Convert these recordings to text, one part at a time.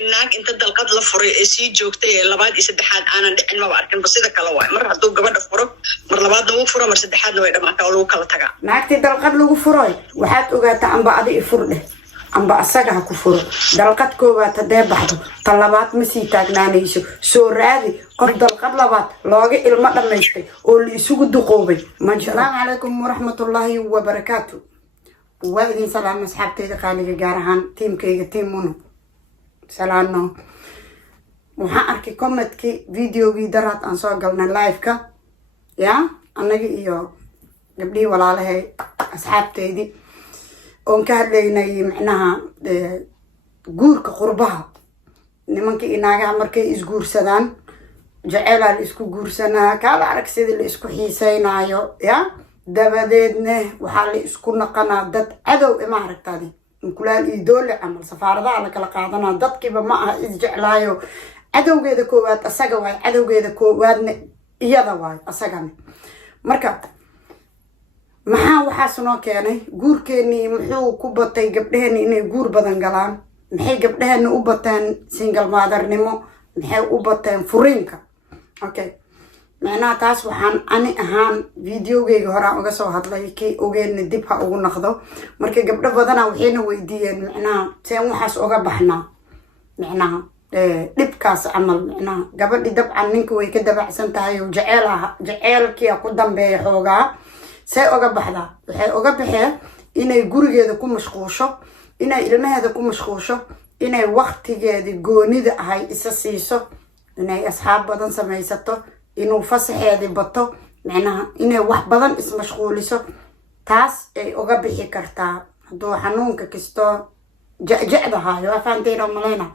arkin naag inta dalqad la furay ee sii joogtay ee labaad iyo saddexaad aanan dhicin maba arkin basida kale waay mar hadduu gabadha furo mar labaadna uu furo mar saddexaadna way dhamaataa oo lagu kala tagaa naagtii dalqad lagu furoy waxaad ogaataa amba adi i fur dheh amba asaga ha ku furo dalqad koowaad haddee baxdo ta labaad ma sii taagnaanayso soo raadi qof dalqad labaad looga ilmo dhammaystay oo la isugu duqoobay asalaamu calaykum waraxmatullaahi wabarakaatu waa idin salaam asxaabteyda qaaliga gaar ahaan tiimkayga tiim muno salaano waxaan arkay commentkii videogii daraad aan soo galnay live-ka ya annaga iyo gabdhihii walaalahay asxaabteydii oon ka hadlaynay macnaha guurka qurbaha nimanka iyo naagaha markay isguursadaan jaceelaa la isku guursanaa kaala arag sidii la isku xiiseynayo ya dabadeedne waxaa la isku naqanaa dad cadow ima aragtaadi inkulaal iyo doole camal safaaradaha la kala qaadanaa dadkiiba ma aha isjeclaayo cadowgeeda koowaad asaga waay cadowgeeda koowaadne iyada waay asagane marka maxaa waxaas noo keenay guurkeenii muxuu ku batay gabdheheeni inay guur badan galaan maxay gabdheheena u bateen single mother-nimo maxay u bateen furiinka okay macnaha taas waxaan ani ahaan videogeyga horaan uga soo hadlay kii ogeedna dib ha ugu naqdo marka gabdho badana waxayna weydiiyeen macnaha seen waxaas uga baxnaa macnaha dhibkaas camal macnaha gabadhi dabcan ninka way ka dabacsan tahay oo jaceelkia ku dambeeya xoogaa say uga baxdaa waxay uga baxeen inay gurigeeda ku mashquusho inay ilmaheeda ku mashquusho inay waqtigeedii goonida ahay isa siiso inay asxaab badan samaysato inuu fasaxeedii bato macnaha inay wax badan ismashquuliso taas ay uga bixi kartaa hadduu xanuunka kastoo jecda haayo waa fahanteena malayna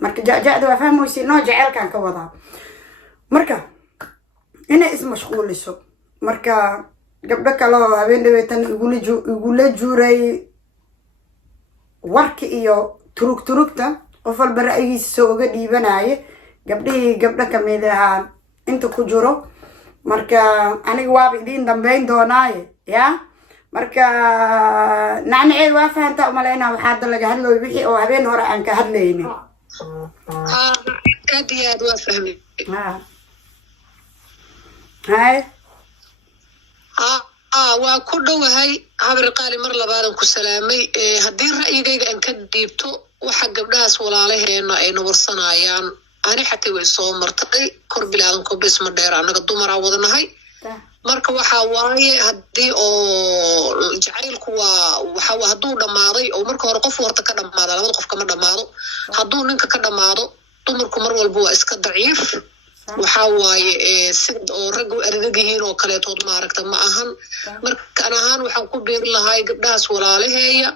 marka jecda waa fahmaysi noo jaceelkan ka wadaa marka inay ismashquuliso marka gabdho kale oo habeen dhaweetan igula juuray warka iyo turugta qof walba ra'yigiisa soo uga dhiibanaye gabdhihii gabdho kamid ahaa inta ku jiro marka aniga waaba idiin dambeyn doonaaye ya marka nacnaceed waa fahantaa umalayna waxaa hadda laga hadlooyo wixii oo habeen hore aan ka hadlaynin aad iyo aad waa fahmay hay waa ku dhowahay habar qaali mar labaadan ku salaamay haddii ra'yigayga aan ka dhiibto waxa gabdhahaas walaalaheena ay nawarsanayaan ani xataa way soo martay kor bilaadan ko bes ma dheer anaga dumaraa wadanahay marka waxa waaye haddii oo jacaylku waa hadduu dhammaaday oo marka hore qof horta ka dhamaada labada qof kama dhamaado hadduu ninka ka dhamaado dumarku mar walba waa iska daciif waxa waaye sida oo rag u adag yihiin oo kaleetood maaragta ma ahan marka aan ahaan waxaan ku beeri lahay gabdhahaas walaalaheeya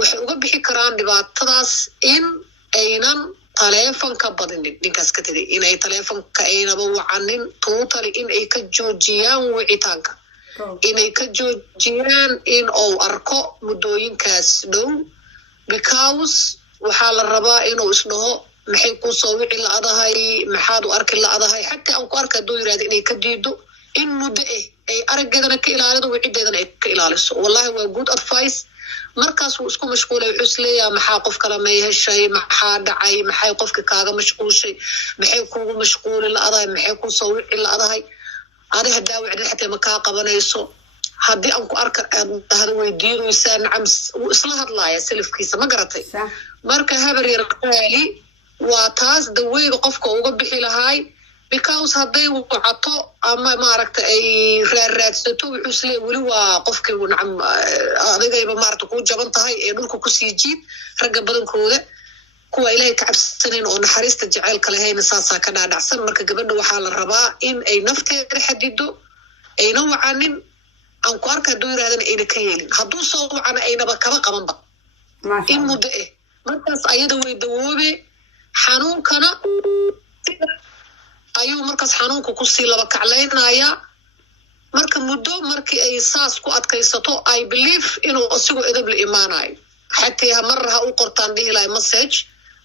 waxay uga bixi karaan dhibaatadaas in aynan taleefanka badinin ninkaas ka tegay inay taleefanka aynaba wacanin totally in ay ka joojiyaan wicitaanka inay ka joojiyaan in uu arko muddooyinkaas dhow because waxaa la rabaa inuu isdhaho maxay ku soo wici la-adahay maxaad u arki la-adahay xataa aan ku arka hadduu yirahda inay ka diido in muddo ay araggeedana ka ilaalido wicideedana ay ka ilaaliso wallahi waa good advice markaas wuu isku mashquulay wuxuu isleeyaha maxaa qof kale may heshay maxaa dhacay maxay qofka kaaga mashquushay maxay kugu mashquuli la-adahay maxay ku soo wici la-adahay adi hadaa wicdid xataa ma kaa qabanayso haddii aan ku arka aad dhahda weydiinaysaa nacam wuu isla hadlaaya salafkiisa ma garatay marka habar yar qaali waa taas daweyda qofka uga bixi lahaay because hadday wacato ama maaragta ay raadsato wuxuu isleeya weli waa qofkii nacam adigayba maaragta kuu jaban tahay ee dhulka kusii jiid ragga badankooda kuwa ilaahay ka cabsanayn oo naxariista jaceylka lahayna saasaa ka dhaadhacsan marka gabadha waxaa la rabaa in ay nafteeda xadido ayna wacanin aan ku arka hadduu yirahdana ayna ka yeelin hadduu soo wacana aynaba kaba qabanba in muddo markaas ayada way dawoobe xanuunkana ayuu markaas xanuunka kusii laba kaclaynaya marka muddo markii ay saas ku adkaysato I believe inuu asigoo edab la imaanayo xataa mar ha u qortaan dhihi lahay message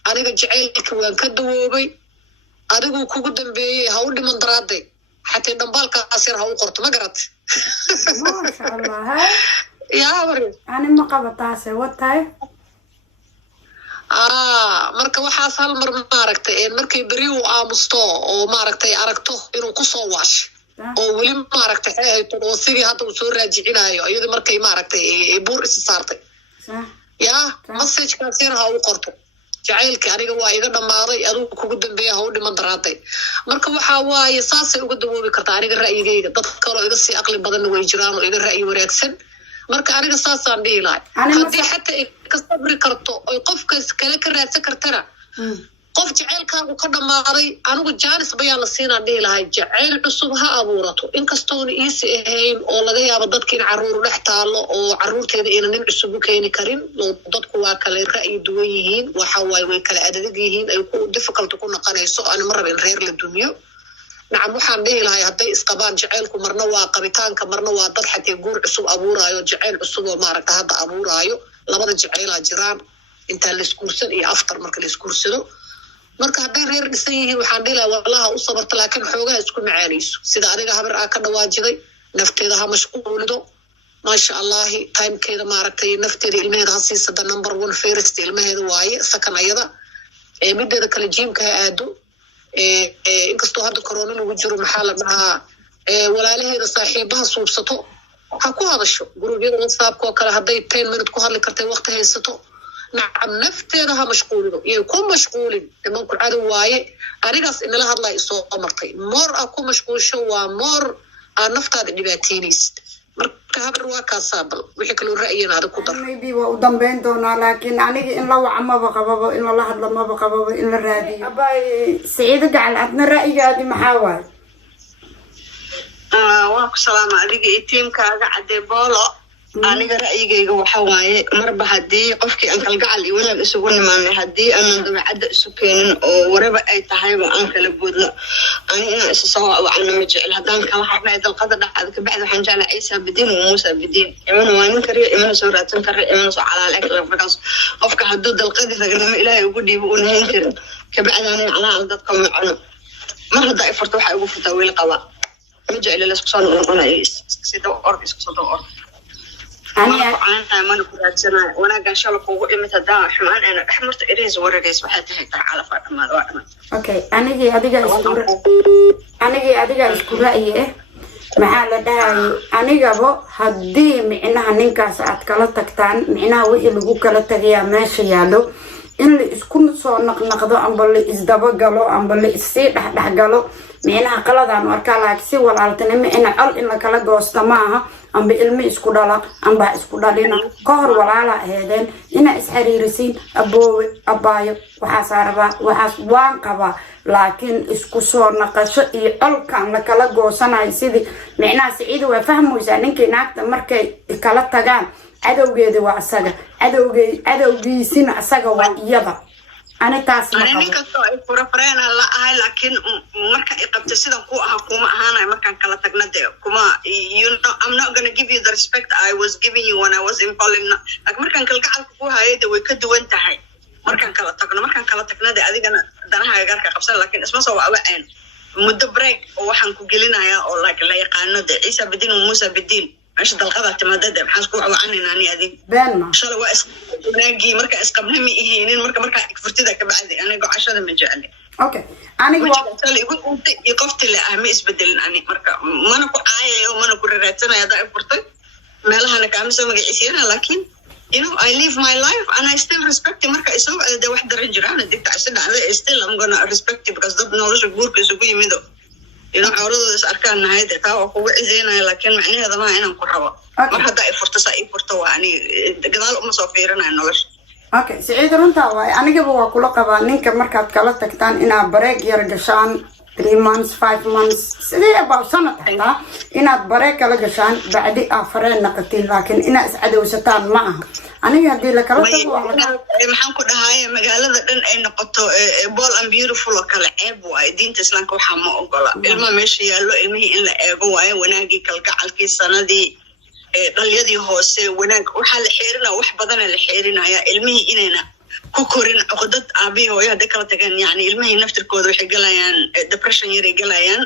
aniga jaceylka waan ka dawoobay adigu kugu dambeeyey ha u dhiman daraaday حتى دنبالك أصير هاو قرط ما قرأت. ما شاء الله هاي. يا وري. أنا ما قبضت عسى وتاي. marka waxaas hal mar maaragtay markay beri uu aamusto oo maaragtay aragto inuu kusoo waasho oo weli maaragtay oo sidii hadda uu soo raajicinayo iyadoo markay maaragtay buur is saartay yaa message-kaasina ha u qorto jacaylka aniga waa iga dhammaaday adigu kugu dambeeya ha u dhiman daraatay marka waxaa waaye saasay uga dawoobi kartaa aniga ra'yigayga dad kaloo iga sii aqli badanna way jiraan oo iga ra'yi wanaagsan marka aniga saasaan dhihi lahay haddii xataa ay ka sabri karto oy qofkas kale ka raadsan kartana qof jacaylkaagu ka dhammaaday anigu jaanis bayaan la siinaan dhihi lahay jacayl cusub ha abuurato inkastoona iisi ahayn oo laga yaabo dadka in caruur dhex taalo oo caruurteeda ayna nin cusub u keeni karin dadku waa kale ra'yi duwan yihiin waxa waaye way kala adadag yihiin ay ku difficult ku noqonayso aan mar raba in reer la dumiyo nacam waxaan dhihi lahay hadday isqabaan jacaylku marna waa qabitaanka marna waa dad xatee guur cusub abuuraayo jacayl cusub oo maaragta hadda abuuraayo labada jacaylaa jiraan intaa laisguursan iyo aftar marka laisguursado marka hadday reer dhisan yihiin waxaan dhihi lahaa wallaha u sabarta laakiin xoogaha isku macaanayso sida adiga habar aa ka dhawaajiday nafteeda ha mashquulido maasha allahi timekeeda maaragtay nafteeda ilmaheeda ha siisada number one first ilmaheeda waaye sakan ayada mideeda kale jiimka ha aado inkastoo hadda corona lagu jiro maxaa la dhahaa walaalaheeda saaxiibaha suubsato ha ku hadasho gurubyada whatsappka oo kale hadday 10 minute ku hadli kartay waqti haysato nacam nafteeda ha mashquulido iyo ku mashquulin nimanku cadow waaye anigaas inala hadlaa isoo martay moor a ku mashquulsho waa moor aa naftaada dhibaataynaysid marka habar waa kaasaabal wixii kaloo ra'yina ada ku dar maybe waa u dambeyn doonaa laakiin aniga in la waca maba qababo in lala hadla maba qababo in la raadiyo abay Saciid gacal adna ra'yigaadi maxaa waaye waa ku salaama adiga iyo tiimkaaga cadee boolo aniga ra'yigayga waxa waaye marba haddii qofkii aan kalgacal iyo wanaag isugu nimaanay haddii aanan dabeecadda isu keenin oo waraba ay tahayba aan kala boodno ani inaan isu soo wacana ma jecel haddaan kala hadlay dalqada dhacda kabacdi waxaan jeclaa ciisa bidiin iyo muusa bidiin imana waa nin kariyo imana soo raadsan kara imana soo calaal markaas qofka hadduu dalqadii ragnimo ilaahay ugu dhiibo u nahayn karin kabacdi aanay calaal dadka macuno mar haddaa i furto waxaa ugu furtaa wiil qaba ma jecel laisku soo noqonayo sida org isku soo org أنا كراتنا وأنا قال شاء الله فوق إمتى دا حمان أنا أحمرت إريز ورقيس وحتى هيك على فرق ما ضاعنا. أوكي أنا جي أديك أذكر رأيه محل ده أنا جابه هدي معناها ننكاس أتكلم تان معناها وجه لجو كلا تجيا ماشي يالو إن اللي يكون صار نقضه أم بالله إزدبا قالوا أم بالله إستير ده قالوا معناها قلدا عن وركلا كسي ولا تنمي أنا قال إن كلا جوست معها أم بإلمي إسكودالا أم بإسكودالينا كهر ولا على هذين إن إسحريرسين أبو أبايو وحاساربا وحاسوان قبا لكن إسكوسور نقاش يقل كان لكلا جوسنا يسيدي معناها سعيد وفهموا إذا نك ناقد مركي كلا تجان عدو جدي وعساجة عدو جي سين عساجة ويابا أنا تاسمع أنا نكتو فرفرين هلا هاي لكن مركا إقبت سيدا كوها كوما هانا مركا كلا تقنده كوما you know I'm not gonna give you the respect I was giving you when I was in Poland لكن مركا كلا قاعد كوها هيدا ويكدو انت هاي مركا كلا تقنده أدينا دانها يقارك قبصر لكن اسمه سوا أوعين مدة بريك ووحن كوجلنا يا أو لكن لا يقانو ده عيسى بدين وموسى بدين عشان الغضب تمدد حاسكوا عننا أنا هذه بيننا شلون واس ناجي مركا اسقبنا مئين مركا كفرتي كبعد أنا قاعد عشان مجالي أوكي أنا قلت يقول يقفت لي أهمي إسبدل أنا مركا ما نكو عاية وما نكو راتنا يا ضعيف فرتي ما لها أنا كامل سوى مجلسينا لكن you know I live my life and I still respect مركا يسوي ده واحد رجران ديك تعسنا على still I'm gonna respect it because ده نورش جورك يسوي ميدو إنه عروض أركان هيدا تاو قوة زينة لكن معني هذا ما أنا مكرهوا ما حدا يفرط يعني قدال صافيرنا إنه وش. أوكي سعيد رنتا واي أنا قبل وأقول قبل نينك مركب كلا تكتان إنا بريك يرجعان 3 months 5 months سيدي أبغى سنة حتى إنا بريك يرجعان بعدي أفرين نقطين لكن إنا أسعد وستان معها. أنا هدي لك رتب ولا maxaan ku dhahay magaalada dhan ay noqoto bool and beautiful oo kala ceeb waay diinta islaamka waxa ma ogola ilma meesha yaalo ilmihii in la eego waay wanaagii kalgacalkii sanadii dhalyadii hoose wanaag waxa la xeerinaa wax badan la xeerinaya ilmihii inayna ku korin caqdad aabi hooyo hada kala tagaan yani ilmihii naftirkooda waxay galayaan depression yar ay galayaan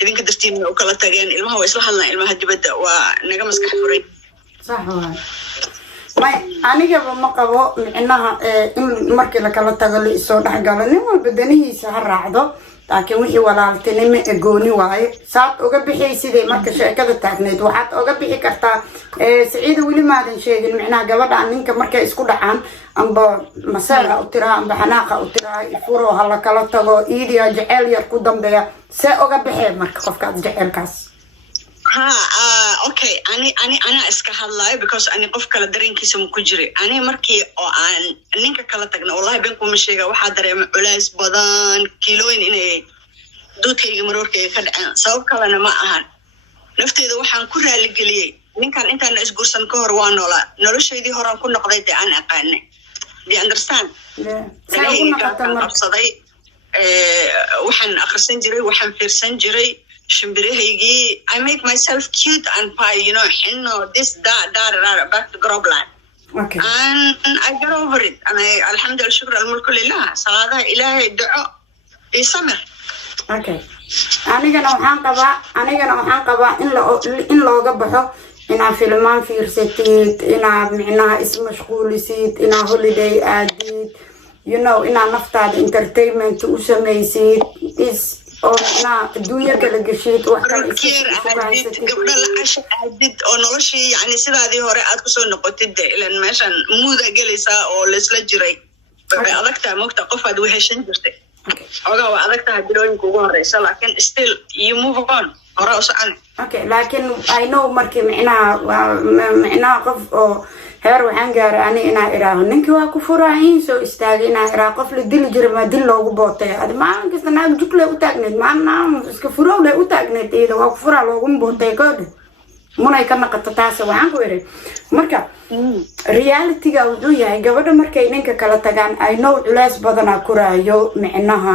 idinka dartiin oo kala tageen ilmaha way isla hadlaan ilmaha dibadda waa naga maskax furay صح ما أنا قبل ما قبوا إنها إن مركل كلا تقول إسود حقله نما بدنيه سهر عضو لكن وحي ولا تنمي أجوني واي ساعات أوجب بحي سيدي مركز كذا تعنيد وحات أوجب بحي كرتا سعيد ولي ما هذا شيء معناه قبل عن إنك مركز كل عام أم بمسارة أو ترى أم بحناقة أو ترى يفورو هلا كلا تقول إيدي جعل يركضم بيا سأوجب بحي مركز كاس جعل كاس اوكي انا اسكا هلاي because ani qof kala dareenkiisa ma ku jiray ani markii oo aan ninka kala tagno wallahi been kuma sheega waxa dareemay culays badan kiilooyin inay doodkayga maroorkayga ka dhaceen sabab kalena ma ahan nafteeda waxaan ku raali galiyay ninkan intaan isguursan ka hor waa noolaa noloshaydii horaan ku noqday de aan aqaanay do you understand waxaan akhrisan jiray waxaan fiirsan jiray shimbirahaygi I make myself cute and pie, you know, this that back to Grobland. Okay. And I got over it. And alhamdulillah, shukr al-mulku lillah. Salada ilahi du'a summer. Okay. أنا وحان قبا إن لوجا بحو إن فيلمان فيرستيت إن معناها اسم مشغول سيت إن holiday أديت you know إن نفتح entertainment وسميسيت is oo na dunya kala gashay wax kale gabdha la casho aadid oo noloshii yani sidaadii hore aad ku soo noqotid ilan meeshan muuda galaysa oo la isla jiray bay adagtaa moogta qof aad weheshan jirtay ogaa waa adagtaa bilooyinka ugu horeysa laakiin still you move on hore u socon okay laakiin I know markii macnaha qof oo heer waxaan gaaray ani inaa iraaho ninkii waa ku furaayin soo istaagay inaa iraa qof la dili jiray ma dil loogu bootay ad maalin kasta naag jukle u taagneed maalin iska furow le u taagneed iyada waa ku furaa loogu bootay kood munay ka naqato taas waxaan ku iray marka reality-ga wuxuu yahay gabadha markay ninka kala tagaan I know culays badan ku raayo macnaha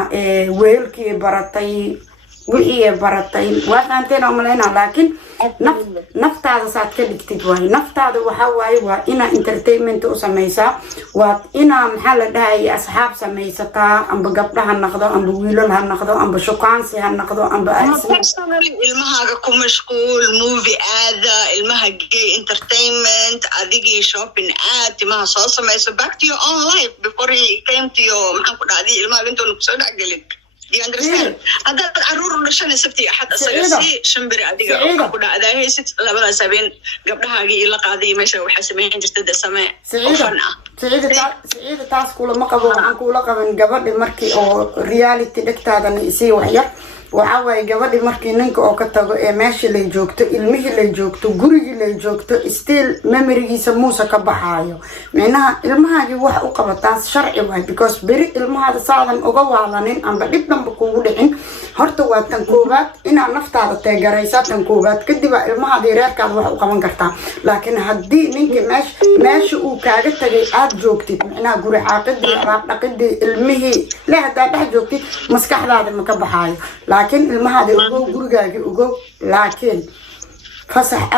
weelkii baratay wixii baratay waa faanteen oo maleyna laakiin naftaada saad ka dhigtid waay naftaada waxa waaye waa ina entertainment u samaysaa waa ina maxaa la dhahay asxaab samaysataa amba gabdhaha noqdo amba wiilal ha noqdo amba shukaansi ha noqdo amba ilmahaaga ku mashquul movie aada ilmaha gay entertainment adigii shopping aad timaha soo samayso back to your own life before he came to your maxaan ku dhacday ilmaha intuu ku soo dhacgelin do you understand هذا العرور نشان سبتي أحد أصير شمبري أديك أقول هذا هي ست لبلا سبين قبلها جي إلا قاضي مشى وحسمين جست السماء سعيدة تاس كل ما قبل عن كل قبل قبل مركي أو رياليتي دكتور هذا نسي وحير وعاوي قبل مركي نينك أو كتاجو ماشي اللي جوكتو المه اللي جوكتو جوري اللي جوكتو ستيل ميموري يسموه كبحايو معناها المهاجي واحد وقبل تاس شرعي واحد because بري المهاجي صادم أقوى على نين أم بدينا بقولين هرتوا تنكوبات إن نفط هذا تجاريسات تنكوبات كدي المهاجي ريال كذا واحد وقبل كرتا لكن هدي نينك ماشي وكاجت تجي عاد جوكتي معناها جوري عقدي عرفنا قدي المه لا هذا جوكتي مسكح هذا مكبحايو لكن المهدي وجو جورجاجي وجو لكن فصح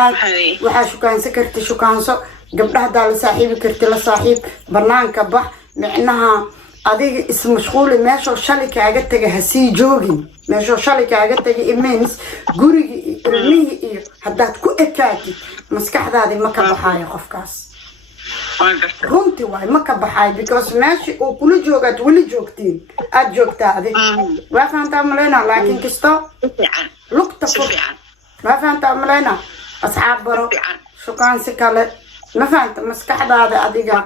وحشو كان سكرت شو كان صو قبلها دال صاحبي كرت له صاحب برنامج كبح معناها هذه اسم مشغول ماشو شركة عجت هسي جوجي ماشو شركة عجت إيمانس جورجي المي هذا تكو أكاكي مسكح هذا ما كبحايا خفكاس runtii waay ma ka baxay because meeshi uu kula joogaad weli joogtiin aad joogtaade waa fahantaa maleyna laakiin kisto lugta fur waa fahantaa maleyna asxaab baro shukaansi kale ma fahanta maskaxdaada adiga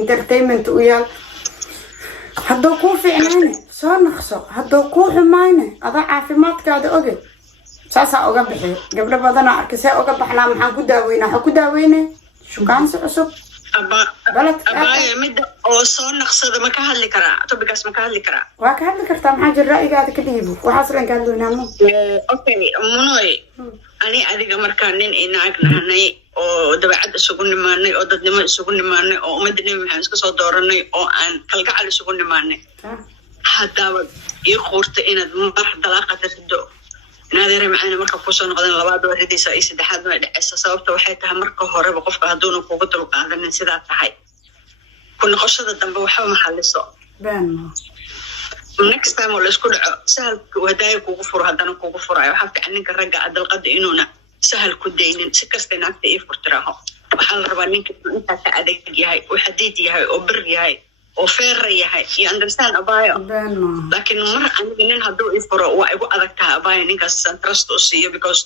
entertainment u yaal hadduu kuu fiicnayne soo naqso hadduu kuu xumayne adaa caafimaadkaada oge saasaa oga bixiyo gabdho badana arkisee oga baxnaa maxaan ku daaweynaa waxaa ku daaweyne shukaansi cusub أبايا مدة أو صار نقصد ما كهالي كرا تبقى ما كهالي كرا وكهالي كرتا محاج الرأي قاعد كديبه وحصرا قالوا يناموا أوكي منوي أنا أديك مركانين إنك نهني أو دبعت سكون ماني أو ضد سكون ماني أو مدني محنس كصدورني أو أن كلك على سكون ماني حتى يخورت إن المبارح دلاقة تدو نادر معنا مركب كوسون قدنا لبعض وردي سايس دحد ما دحس صوبته وحيتها مركب هرب وقف هدون وقوت القاعدة سيدا تحي كنا قشة الدم بوحة محل الصوب بان next time ولا سكول سهل وهدايا كوفر هدانا كوفر أيوة حتى عنك الرجع عدل قد إنونا سهل كدين سكستنا كتير فرتراها waxaa la rabaa ninka intaa ka adeeg yahay oo xadiid yahay oo bir yahay oo feer yahay you understand abayo laakiin mar aniga nin hadduu ifuro waa igu adag tahay abayo ninkaas trust oo siiyo because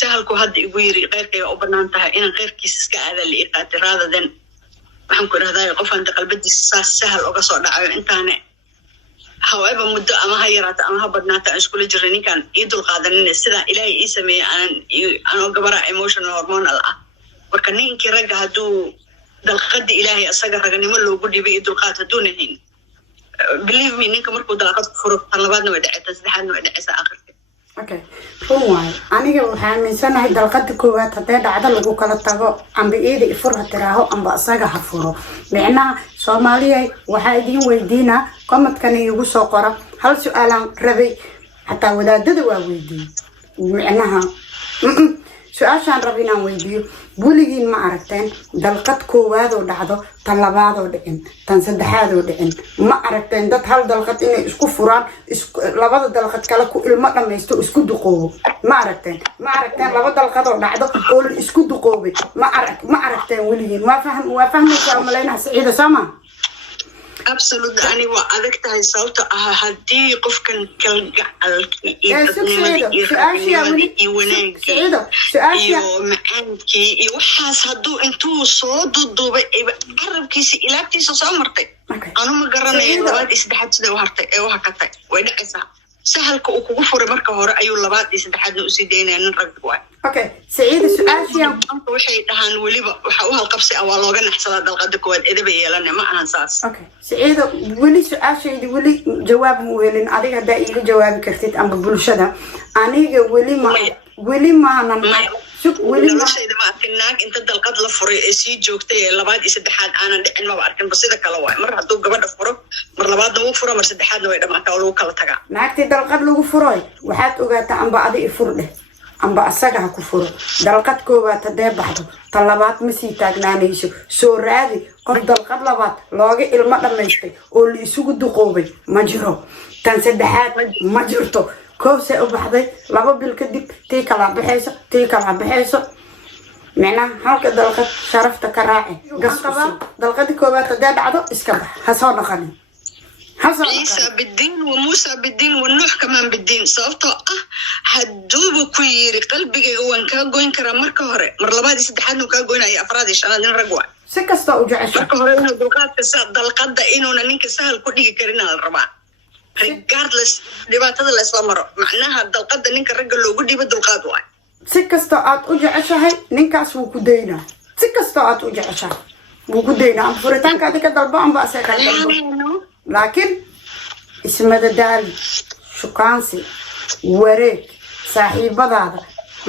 sahalku hadda igu yiri qeyrkayga u banaan tahay inaan qeyrkiisa iska aada la iqaati rather than waxaan ku idhahdaa qof aan qalbadiisa saas sahal uga soo dhacayo intaane however muddo ama ha yaraata ama ha badnaata aan iskula jirnay ninkaan ii dulqaadanina sidaa ilaahay ii sameeyey aanoo gabara emotional hormonal ah marka ninkii ragga hadduu dalqadii ilaahay asaga raganimo loogu dhibay iyo dulqaad hadduuna hayn believe me ninka markuu dalqad ku furo tan labaadna way dhacaysaa saddexaadna way dhacaysaa akhirka okay run waayo aniga waxaa aaminsanahay dalqada koowaad haddee dhacdo lagu kala tago amba iida ifur ha tiraaho amba isaga ha furo micnaha soomaaliyay waxaa idiin weydiinaa komadkan iigu soo qora hal su-aalaan rabay xataa wadaadada waa weydiiyey micnaha su-aashaan raba inaan weydiiyo buligiin ma aragteen dalqad koowaadoo dhacdo tan labaadoo dhicin tan saddexaadoo dhicin ma aragteen dad hal dalqad inay isku furaan labada dalqad kale ku ilmo dhamaysto isku duqoobo ma aragteen laba dalqadoo dhacdo oo la isku duqoobay ma aragteen weligiin waa fahmaysaa umalaynaha Saciida sooma absolutely ani waa adag tahay sababta ah haddii qofkan kalgacalkii iyo dadnimadii iyo raganimadii iyo wanaagii iyo macaankii iyo waxaas hadduu intuu soo duduubay carabkiisa ilaabtiisa soo martay anu ma garanayo labaad iyo saddexaad sida u hartay ee u hakatay way dhacaysaa sahalka uu kugu furay marka hore ayuu labaad iyo saddexaadna usii daynaya nin rag waay okay Saciida su-aashiyan waxay dhahaan weliba waxa u halqabsi waa looga naxsadaa dalqada koowaad edaba yeelana ma ahan saas okay Saciida weli su-aashaydi weli jawaab ma helin adiga haddaa iiga jawaabi kartid amba bulshada aniga weli maanan noloshayda ma arkin naag inta dalqad la furay ee sii joogtay ee labaad iyo saddexaad aanan dhicin maba arkinba sida kale waay mar hadduu gabadha furo mar labaadna wuu furo mar saddexaadna way dhamaataa oo lagu kala tagaa naagtii dalqad lagu furoy waxaad ogaataa amba adi ifur dheh amba asaga ha ku furo dalqad koowaad haddee baxdo tan labaad ma sii taagnaanayso soo raadi qof dalqad labaad looga ilmo dhammaystay oo la isugu duqoobay ma jiro tan saddexaad ma jirto كوسة أبحضي لابا بالكدب تيكا لابحيسو معناه هالك دلقة شرفتك راعي قصصي دلقة كوبات داد عدو اسكبح هسونا خلي عيسى بالدين وموسى بالدين والنوح كمان بالدين صوته هدوبو كويري قلبي وان كاغوين كرا مركا هوري مر لبادي سدحادنو كاغوين اي افرادي شانادين رقوا سكستا وجعشو مركا هوري انو دلقات كسا دلقة انو نانينك سهل كوديك كرينا الربا regardless dhibaatada la isla maro macnaha dalqada ninka ragga loogu dhibo dulqaad waay si kasta aad u jeceshahay ninkaas wuu ku daynaa si kasta aad u jeceshahay wuu ku daynaa amba furitaanka adika dalbo amba asaga dalbo laakiin ismadadaali shukaansi wareeg saaxiibadaada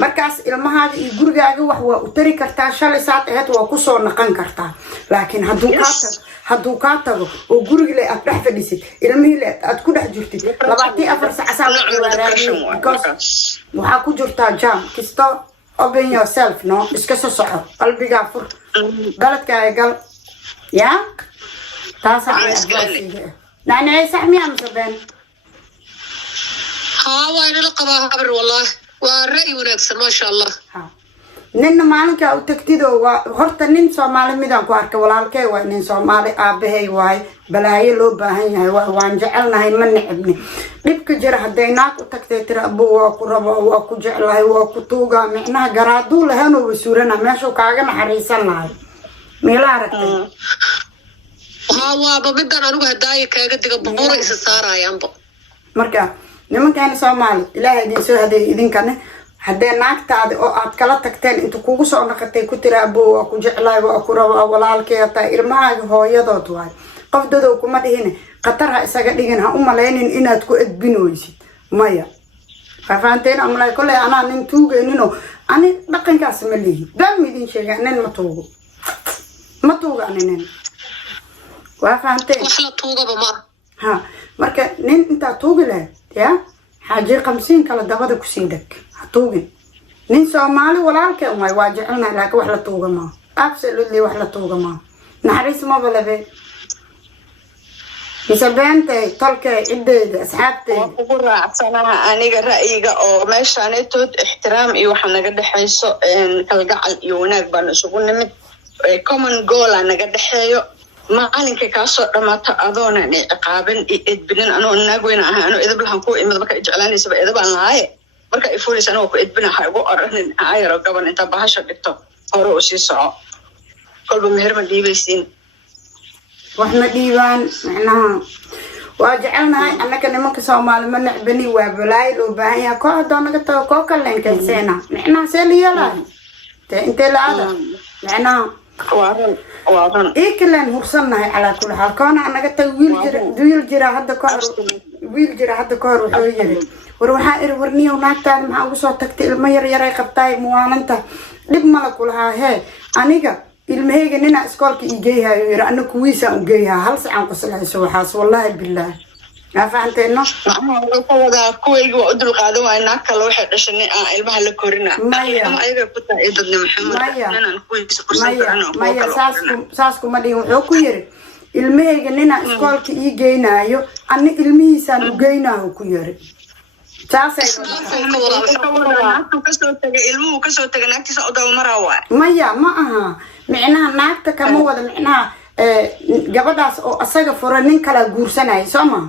markaas ilmahaaga iyo gurigaaga wax waa u tari kartaa shalay saad ahayd waa kusoo naqan kartaa laakiin hadduu kaa tago oo guriga le aad dhex fadhisid ilmihii le aad ku dhex jirtid 24 saac waxaa ku jirtaa jam kisto open yourself no iska soo soco qalbigaa fur baladkaaga gal yaa taasaa adbaasiga nacnacay sax miyaa masabeen haa waa inala qabaa habar wallahi waa ra'yi wanaagsan maasha allah ninna maalinkaa u tagtido waa horta nin Soomaali midaan ku arkay walaalkay waa nin Soomaali aabahay waay balaayo loo baahan yahay waan jecelnahay ma necebni dhibka jira haday naag u tagtay tira abu waa ku rabo waa ku jeclahay waa ku tuuga micnaha garaadu lahayn oo wasuurana meesha kaaga naxariisan lahay meela aragtay waa midaan anigu hadaaya kaaga diga buura isa saarayaanba marka nimankan Soomaali ilaahay idin soo haday idinkana haddee naagtaada oo aad kala tagteen inta kugu soo naqatay ku tira abo waa ku jeclaay waa ku rabo walaalkeeta ilmahaaga hooyadood waay qof dadow kuma dhihin qatar ha isaga dhigin ha u malaynin inaad ku edbinooysid maya fafanteen amlay kulay anaa nin tuugeenino ani dhaqankaas ma lihi dam idin sheega nin ma tuuga nin waa fahanteen wax la tuugaba ma ha marka nin inta tuugi leh ya حاجة 50 كلا دبادة كسيدك هتوجن نين سومالي ولا كم ما يواجهنا لك وحلا توجا ما absolutely وحلا توجا ما نحرس ما بلا بيت يسبنتي طلك عدة أصحابتي وأقول رأسنا أنا رأيي أو ماشي أنا تود احترام إيوه حنا قد حيسو كالجعل يوناك بنشوفون نمت common goal naga dhaxeeyo macalinka kaasoo dhamaato adoona ciqaaban edbinin anoo naag weyn ahaa anoo edab lahan ku imid marka jeclaanaysaba edabaan lahaaye marka ay fuulaysa anoo ku edbina ha igu oranin ayaro gaban inta bahasha dhigto hore u sii soco kolba meher ma dhiibaysiin wax ma dhiibaan macnaha waa jecelnahay annaka nimanka Soomaali ma nacbani waa balaay loo baahan yahay koox hadoo naga tago koox kale inkaysena macnaha see liyalaay te intee laada macnaha waaran إيكلن هرسنا على كل حال كان أنا قلت ويل جرا هذا كار وحويجري وروحا إرورني وناكتان مع وصوت تكتيل ما يري قبطاي مواننتا لب ملك لها هاي أنيقا المهيجة ننا إسكالك إيجيها يرى أنه كويسة إيجيها هل سعان قصلها سوى حاس والله بالله ما فهمت إنه؟ هذا كويس وأدل قادم وإنك لو واحد عشان المها لكورنا ما أيوة كنت إيدنا محمد أنا كويس مايا ساسكو ما ديهم حكوير المهيجة ننا إسكالك إيجينا يو أن الميسان إيجينا كوير ilmuhu kasoo taga naagtiisa odaw marawaa maya ma aha micnaha naagta kama wada micnaha gabadhaas oo asaga fura nin kala guursanay soo ma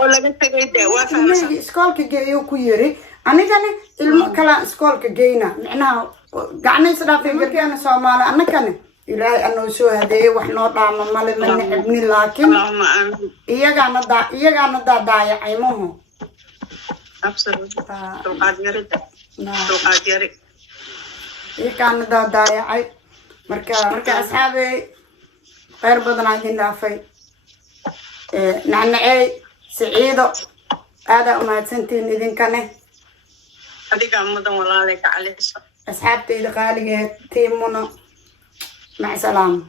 oo laga tagay de waa fahmaysaa iskoolka geeyo ku yiri anigana ilmo kala iskoolka geeyna micnaha gacnaysa dhaafay gargaana Soomaali annakana ilaahay anoo soo hadeeyay wax noo dhaama male ma nacibni laakiin iyagaana daayacay maho iyagaana daayacay marka asxaabey khayr badan idin dhaafay nacnacey Siciido aadaa umahadsantiin idinkane adigaa mudan walaalay ka caliso asxaabtayda qaaligeed tiimuno مع سلامة